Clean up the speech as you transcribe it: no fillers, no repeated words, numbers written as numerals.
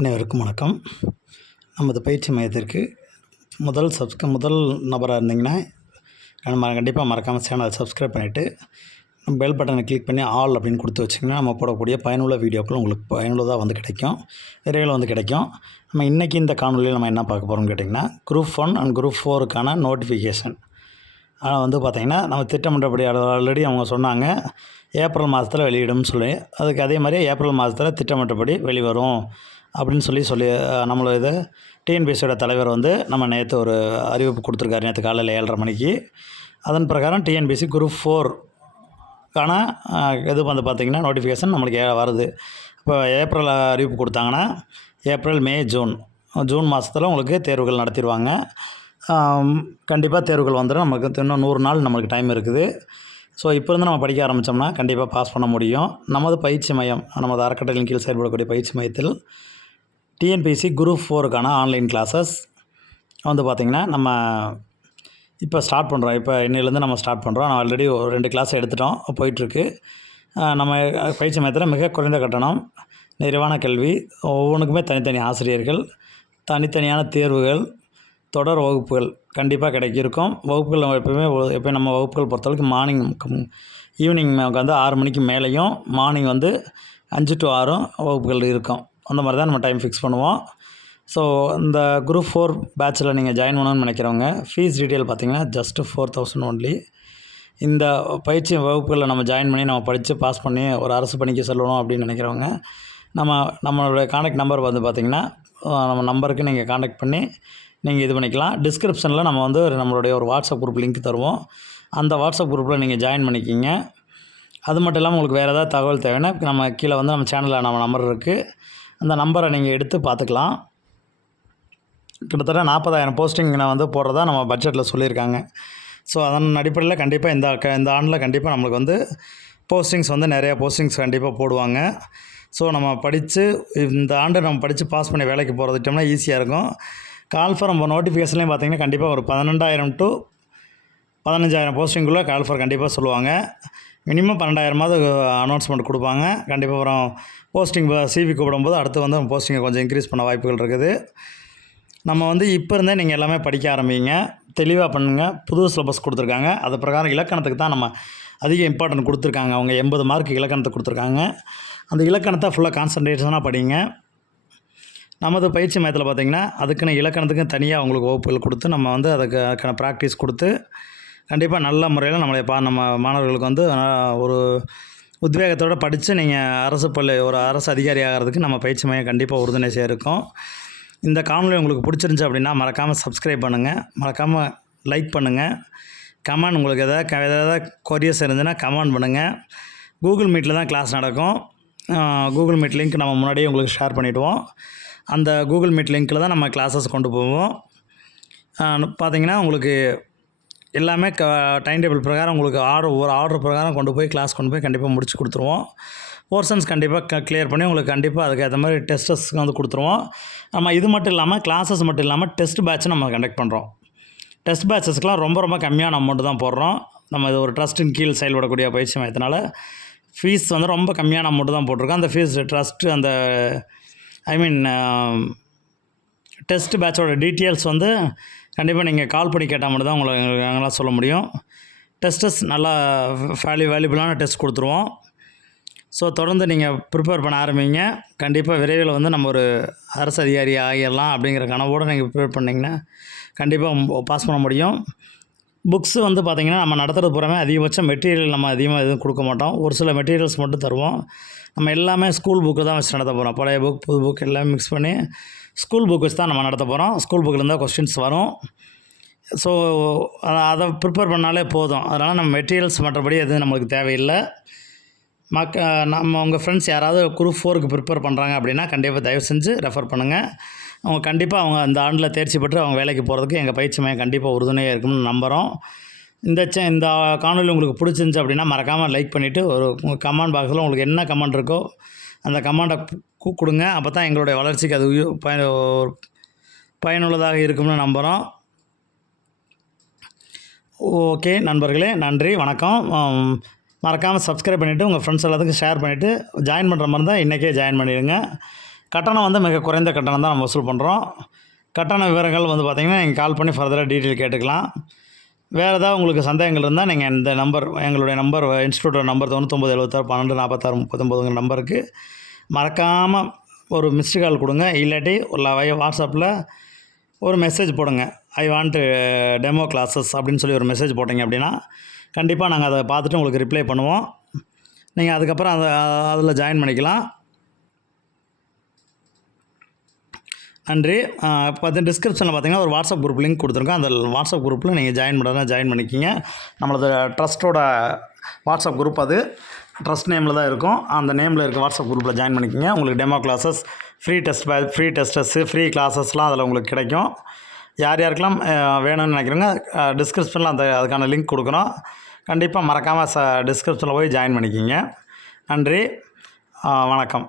அனைவருக்கும் வணக்கம். நமது பயிற்சி மையத்திற்கு முதல் நபராக இருந்தீங்கன்னா கண்டிப்பாக மறக்காமல் சேனலை சப்ஸ்கிரைப் பண்ணிவிட்டு பெல் பட்டனை கிளிக் பண்ணி ஆல் அப்படின்னு கொடுத்து வச்சிங்கன்னா நம்ம போடக்கூடிய பயனுள்ள வீடியோக்கள் உங்களுக்கு பயனுள்ளதாக வந்து கிடைக்கும், விரைவில் வந்து கிடைக்கும். நம்ம இன்றைக்கி இந்த காணொலியில் நம்ம என்ன பார்க்க போகிறோம்னு கேட்டிங்கன்னா, குரூப் 1 அண்ட் குரூப் 4க்கான நோட்டிஃபிகேஷன். ஆனால் வந்து பார்த்திங்கன்னா நம்ம திட்டமிட்டபடி ஆல்ரெடி அவங்க சொன்னாங்க ஏப்ரல் மாதத்தில் வெளியிடும்னு சொல்லி, அதுக்கு அதே மாதிரி ஏப்ரல் மாதத்தில் திட்டமிட்டபடி வெளிவரும் அப்படின்னு சொல்லி நம்மளோட இதை டிஎன்பிஎஸ்சியோட தலைவர் வந்து நம்ம நேற்று ஒரு அறிவிப்பு கொடுத்துருக்காரு, நேற்று காலையில் 7:30 மணிக்கு. அதன் பிரகாரம் டிஎன்பிஎஸ்சி குரூப் 4க்கான இது வந்து பார்த்திங்கன்னா நோட்டிஃபிகேஷன் நம்மளுக்கு வருது. இப்போ ஏப்ரல் அறிவிப்பு கொடுத்தாங்கன்னா ஏப்ரல், மே, ஜூன் மாதத்தில் உங்களுக்கு தேர்வுகள் நடத்திடுவாங்க. கண்டிப்பாக தேர்வுகள் வந்துடும். நமக்கு இன்னும் 100 நாள் நம்மளுக்கு டைம் இருக்குது. ஸோ இப்போ இருந்து நம்ம படிக்க ஆரம்பித்தோம்னா கண்டிப்பாக பாஸ் பண்ண முடியும். நமது பயிற்சி மையம், நமது அறக்கட்டளையின் கீழ் செயல்படக்கூடிய பயிற்சி மையத்தில் டிஎன்பிஎஸ்சி குரூப் 4க்கான ஆன்லைன் கிளாஸஸ் வந்து பார்த்திங்கன்னா நம்ம இப்போ ஸ்டார்ட் பண்ணுறோம். இப்போ இன்னிலேருந்து நம்ம ஸ்டார்ட் பண்ணுறோம். நான் ஆல்ரெடி ஒரு 2 கிளாஸ் எடுத்துட்டோம், போயிட்டுருக்கு. நம்ம பயிற்சி மையத்தில் மிக குறைந்த கட்டணம், நிறைவான கல்வி, ஒவ்வொன்றுக்குமே தனித்தனி ஆசிரியர்கள், தனித்தனியான தேர்வுகள், தொடர் வகுப்புகள் கண்டிப்பாக இருக்கும். வகுப்புகள் எப்போயும் நம்ம வகுப்புகள் பொறுத்தளவுக்கு ஈவினிங் வந்து 6 மணிக்கு மேலேயும், மார்னிங் வந்து 5 to 6 வகுப்புகள் இருக்கும். அந்த மாதிரி தான் நம்ம டைம் ஃபிக்ஸ் பண்ணுவோம். ஸோ இந்த குரூப் 4 பேட்சில் நீங்கள் ஜாயின் பண்ணணும்னு நினைக்கிறவங்க ஃபீஸ் டீட்டெயில் பார்த்திங்கன்னா ஜஸ்ட் 4,000 ஒன்லி. இந்த பயிற்சி வகுப்புகளில் நம்ம ஜாயின் பண்ணி நம்ம படித்து பாஸ் பண்ணி ஒரு அரசு பணிக்கு செல்லணும் அப்படின்னு நினைக்கிறவங்க நம்மளோட கான்டாக்ட் நம்பர் வந்து பார்த்திங்கன்னா நம்ம நம்பருக்கு நீங்கள் கான்டாக்ட் பண்ணி நீங்கள் இது பண்ணிக்கலாம். டிஸ்கிரிப்ஷனில் நம்ம வந்து நம்மளுடைய ஒரு வாட்ஸ்அப் குரூப் லிங்க் தருவோம். அந்த வாட்ஸ்அப் குரூப்பில் நீங்கள் ஜாயின் பண்ணிக்கிங்க. அது மட்டும் இல்லாமல் உங்களுக்கு வேறு ஏதாவது தகவல் தேவைன்னா நம்ம கீழே வந்து நம்ம சேனலில் நம்ம நம்பர் இருக்குது, அந்த நம்பரை நீங்கள் எடுத்து பார்த்துக்கலாம். கிட்டத்தட்ட 40,000 போஸ்டிங் நான் வந்து போடுறதா நம்ம பட்ஜெட்டில் சொல்லியிருக்காங்க. ஸோ அதன் அடிப்படையில் கண்டிப்பாக இந்த ஆண்டில் கண்டிப்பாக நம்மளுக்கு வந்து போஸ்டிங்ஸ் வந்து நிறையா போஸ்டிங்ஸ் கண்டிப்பாக போடுவாங்க. ஸோ நம்ம படித்து இந்த ஆண்டு நம்ம படித்து பாஸ் பண்ணி வேலைக்கு போகிறதுட்டோம்னா ஈஸியாக இருக்கும். கால்ஃபர் நம்ம நோட்டிஃபிகேஷன்லேயும் பார்த்திங்கன்னா கண்டிப்பாக ஒரு 12,000 to 15,000 போஸ்டிங்குள்ளே கால்ஃபர் கண்டிப்பாக சொல்லுவாங்க. மினிமம் 12,000 அனௌன்ஸ்மெண்ட் கொடுப்பாங்க கண்டிப்பாக. அப்புறம் போஸ்டிங் சிவி கூப்பிடும்போது அடுத்து வந்து போஸ்டிங்கை கொஞ்சம் இன்க்ரீஸ் பண்ண வாய்ப்புகள் இருக்குது. நம்ம வந்து இப்போ இருந்தே நீங்கள் எல்லாமே படிக்க ஆரம்பிங்க, தெளிவாக பண்ணுங்கள். புது சிலபஸ் கொடுத்துருக்காங்க, அது பிரகாரம் இலக்கணத்துக்கு தான் நம்ம அதிக இம்பார்ட்டன்ட் கொடுத்துருக்காங்க. அவங்க 80 மார்க் இலக்கணத்துக்கு கொடுத்துருக்காங்க. அந்த இலக்கணத்தை ஃபுல்லாக கான்சன்ட்ரேஷனாக படிங்க. நமது பயிற்சி மையத்தில் பார்த்திங்கன்னா அதுக்குன்னு இலக்கணத்துக்கும் தனியாக அவங்களுக்கு வகுப்புகள் கொடுத்து நம்ம வந்து அதுக்கான ப்ராக்டிஸ் கொடுத்து கண்டிப்பாக நல்ல முறையில் நம்ம மாணவர்களுக்கு வந்து ஒரு உத்வேகத்தோடு படித்து நீங்கள் ஒரு அரசு அதிகாரி ஆகிறதுக்கு நம்ம பயிற்சி மையம் கண்டிப்பாக உறுதுணை செய்யிருக்கோம். இந்த காணொலி உங்களுக்கு பிடிச்சிருந்துச்சி அப்படின்னா மறக்காமல் சப்ஸ்கிரைப் பண்ணுங்கள், மறக்காமல் லைக் பண்ணுங்கள், கமெண்ட் உங்களுக்கு எதாவது கொரியர்ஸ் இருந்துச்சுன்னா கமெண்ட் பண்ணுங்கள். கூகுள் மீட்டில் தான் கிளாஸ் நடக்கும். கூகுள் மீட் லிங்க் நம்ம முன்னாடியே உங்களுக்கு ஷேர் பண்ணிவிடுவோம். அந்த கூகுள் மீட் லிங்க்கில் தான் நம்ம கிளாஸஸ் கொண்டு போவோம். பார்த்திங்கன்னா உங்களுக்கு எல்லாமே டைம் டேபிள் பிரகாரம் உங்களுக்கு ஆர்டர் பிரகாரம் கொண்டு போய் கண்டிப்பாக முடிச்சு கொடுத்துருவோம். போர்ஷன்ஸ் கண்டிப்பாக கிளியர் பண்ணி உங்களுக்கு கண்டிப்பாக அதுக்கேற்ற மாதிரி டெஸ்ட்டஸ் வந்து கொடுத்துருவோம். நம்ம இது மட்டும் இல்லாமல் கிளாஸஸ் மட்டும் இல்லாமல் டெஸ்ட் பேட்சும் நம்ம கண்டக்ட் பண்ணுறோம். டெஸ்ட் பேட்சஸ்க்கெலாம் ரொம்ப கம்மியான அமௌண்ட்டு தான் போடுறோம். நம்ம இது ஒரு ட்ரஸ்ட்டின் கீழ் செயல்படக்கூடிய பயிற்சி மையத்தினால ஃபீஸ் வந்து ரொம்ப கம்மியான அமௌண்ட்டு தான் போட்டிருக்கோம். அந்த ஃபீஸ் ட்ரஸ்ட்டு அந்த டெஸ்ட் பேட்சோட டீட்டெயில்ஸ் வந்து கண்டிப்பாக நீங்கள் கால் பண்ணி கேட்டால் மட்டும் தான் எங்களால் சொல்ல முடியும். டெஸ்ட்டஸ் நல்லா வேல்யூபிளான டெஸ்ட் கொடுத்துருவோம். ஸோ தொடர்ந்து நீங்கள் ப்ரிப்பேர் பண்ண ஆரம்பிங்க. கண்டிப்பாக விரைவில் வந்து நம்ம ஒரு அரசு அதிகாரி ஆகிடலாம் அப்படிங்கிற கனவோடு நீங்கள் ப்ரிப்பேர் பண்ணிங்கன்னா கண்டிப்பாக பாஸ் பண்ண முடியும். புக்ஸு வந்து பார்த்திங்கன்னா நம்ம நடத்துகிறது பூராமே அதிகபட்சம் மெட்டீரியல் நம்ம அதிகமாக எதுவும் கொடுக்க மாட்டோம். ஒரு சில மெட்டீரியல்ஸ் மட்டும் தருவோம். நம்ம எல்லாமே ஸ்கூல் புக்கு தான் வச்சு நடத்த போகிறோம். பழைய புக், புது புக் எல்லாமே மிக்ஸ் பண்ணி ஸ்கூல் புக் வச்சு தான் நம்ம நடத்த போகிறோம். ஸ்கூல் புக்கில் தான் கொஸ்டின்ஸ் வரும். ஸோ அதை ப்ரிப்பேர் பண்ணாலே போதும். அதனால் நம்ம மெட்டீரியல்ஸ் மற்றபடி எதுவும் நம்மளுக்கு தேவையில்லை. நம்ம உங்கள் ஃப்ரெண்ட்ஸ் யாராவது குரூப் 4க்கு ப்ரிப்பேர் பண்ணுறாங்க அப்படின்னா கண்டிப்பாக தயவு செஞ்சு ரெஃபர் பண்ணுங்கள். அவங்க கண்டிப்பாக அவங்க அந்த ஆண்டில் தேர்ச்சி பெற்று அவங்க வேலைக்கு போகிறதுக்கு எங்கள் பயிற்சி மையம் கண்டிப்பாக உறுதுணையாக இருக்கும்னு நம்புகிறோம். இந்த காணொலி உங்களுக்கு பிடிச்சிருந்துச்சி அப்படின்னா மறக்காமல் லைக் பண்ணிவிட்டு ஒரு கமெண்ட் பாக்ஸில் உங்களுக்கு என்ன கமெண்ட் இருக்கோ அந்த கமெண்டை கொடுங்க. அப்போ தான் எங்களுடைய வளர்ச்சிக்கு அது பயனுள்ளதாக இருக்கும்னு நம்புகிறோம். ஓகே நண்பர்களே, நன்றி, வணக்கம். மறக்காமல் சப்ஸ்கிரைப் பண்ணிவிட்டு உங்கள் ஃப்ரெண்ட்ஸ் எல்லாத்துக்கும் ஷேர் பண்ணிவிட்டு ஜாயின் பண்ணுற மாதிரி இருந்தால் இன்றைக்கே ஜாயின் பண்ணிடுங்க. கட்டணம் வந்து மிக குறைந்த கட்டணம் தான் நம்ம வசூல் பண்ணுறோம். கட்டண விவரங்கள் வந்து பார்த்திங்கன்னா நீங்கள் கால் பண்ணி ஃபர்தராக டீட்டெயில் கேட்டுக்கலாம். வேறு ஏதாவது உங்களுக்கு சந்தேகங்கள் இருந்தால் நீங்கள் இந்த நம்பர், எங்களுடைய நம்பர், இன்ஸ்டியூட்டோட நம்பர் 9976124639 நம்பருக்கு மறக்காமல் ஒரு மிஸ்டு கால் கொடுங்க. இல்லாட்டி ஒரு வாட்ஸ்அப்பில் ஒரு மெசேஜ் போடுங்க. ஐ வாண்ட் டெமோ கிளாஸஸ் அப்படின்னு சொல்லி ஒரு மெசேஜ் போட்டிங்க அப்படின்னா கண்டிப்பாக நாங்கள் அதை பார்த்துட்டு உங்களுக்கு ரிப்ளை பண்ணுவோம். நீங்கள் அதுக்கப்புறம் அதில் ஜாயின் பண்ணிக்கலாம். நன்றி. இப்போ டிஸ்கிரிப்ஷனில் பார்த்தீங்கன்னா ஒரு வாட்ஸ்அப் குரூப் லிங்க் கொடுத்துருக்கோம். அந்த வாட்ஸ்அப் குரூப்பில் நீங்கள் ஜாயின் பண்ணுறதுனா ஜாயின் பண்ணிக்கிங்க. நம்மளது ட்ரஸ்ட்டோட வாட்ஸ்அப் குரூப், அது ட்ரஸ்ட் நேமில் தான் இருக்கும். அந்த நேமில் இருக்க வாட்ஸ்அப் குரூப்பில் ஜாயின் பண்ணிக்கிங்க. உங்களுக்கு டெமோ கிளாஸஸ், ஃப்ரீ டெஸ்டஸ்ஸு, ஃப்ரீ கிளாஸஸ்லாம் அதில் உங்களுக்கு கிடைக்கும். யார் யாருக்கெல்லாம் வேணும்னு நினைக்கிறவங்க டிஸ்கிரிப்ஷனில் அதுக்கான லிங்க் கொடுக்குறோம். கண்டிப்பாக மறக்காமல் டிஸ்கிரிப்ஷனில் போய் ஜாயின் பண்ணிக்கிங்க. நன்றி, வணக்கம்.